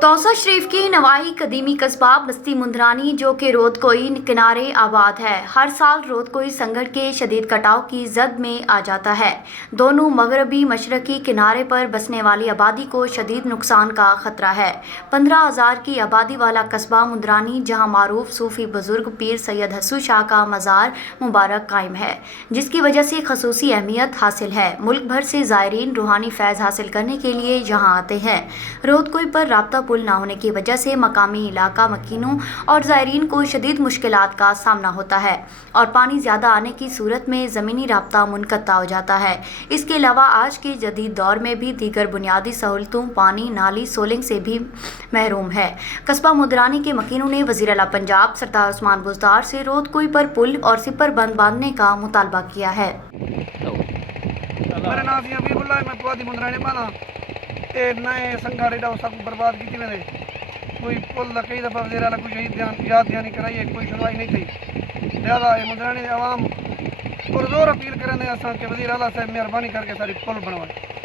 توسہ شریف کی نواحی قدیمی قصبہ بستی مندرانی جو کہ رودکوہی کنارے آباد ہے، ہر سال رودکوہی سنگڑ کے شدید کٹاو کی زد میں آ جاتا ہے۔ دونوں مغربی مشرقی کنارے پر بسنے والی آبادی کو شدید نقصان کا خطرہ ہے۔ 15,000 کی آبادی والا قصبہ مندرانی جہاں معروف صوفی بزرگ پیر سید حسو شاہ کا مزار مبارک قائم ہے، جس کی وجہ سے خصوصی اہمیت حاصل ہے۔ ملک بھر سے زائرین روحانی فیض حاصل کرنے کے لیے یہاں آتے ہیں۔ رودکوہی پر رابطہ پل نہ ہونے کی وجہ سے مقامی علاقہ مکینوں اور زائرین کو شدید مشکلات کا سامنا ہوتا ہے اور پانی زیادہ آنے کی صورت میں زمینی رابطہ منقطع ہو جاتا ہے۔ اس کے علاوہ آج کے جدید دور میں بھی دیگر بنیادی سہولتوں پانی، نالی، سولنگ سے بھی محروم ہے۔ قصبہ مندرانی کے مکینوں نے وزیر اعلیٰ پنجاب سردار عثمان بزدار سے رودکوہی پر پل اور سپر بند باندھنے کا مطالبہ کیا ہے۔ میرا نام ہے پانی مندرانی مانا نئے سنگھاڑے سب برباد کی میں کوئی پل کئی دفعہ وزیر اعلیٰ کوئی یاد دہانی کرائی ہے، کوئی سنوائی نہیں تھی۔ لہٰذا مندرانی عوام پرزور اپیل کرنے کہ وزیر اعلیٰ صاحب مہربانی کر کے ساری پل بنوائے۔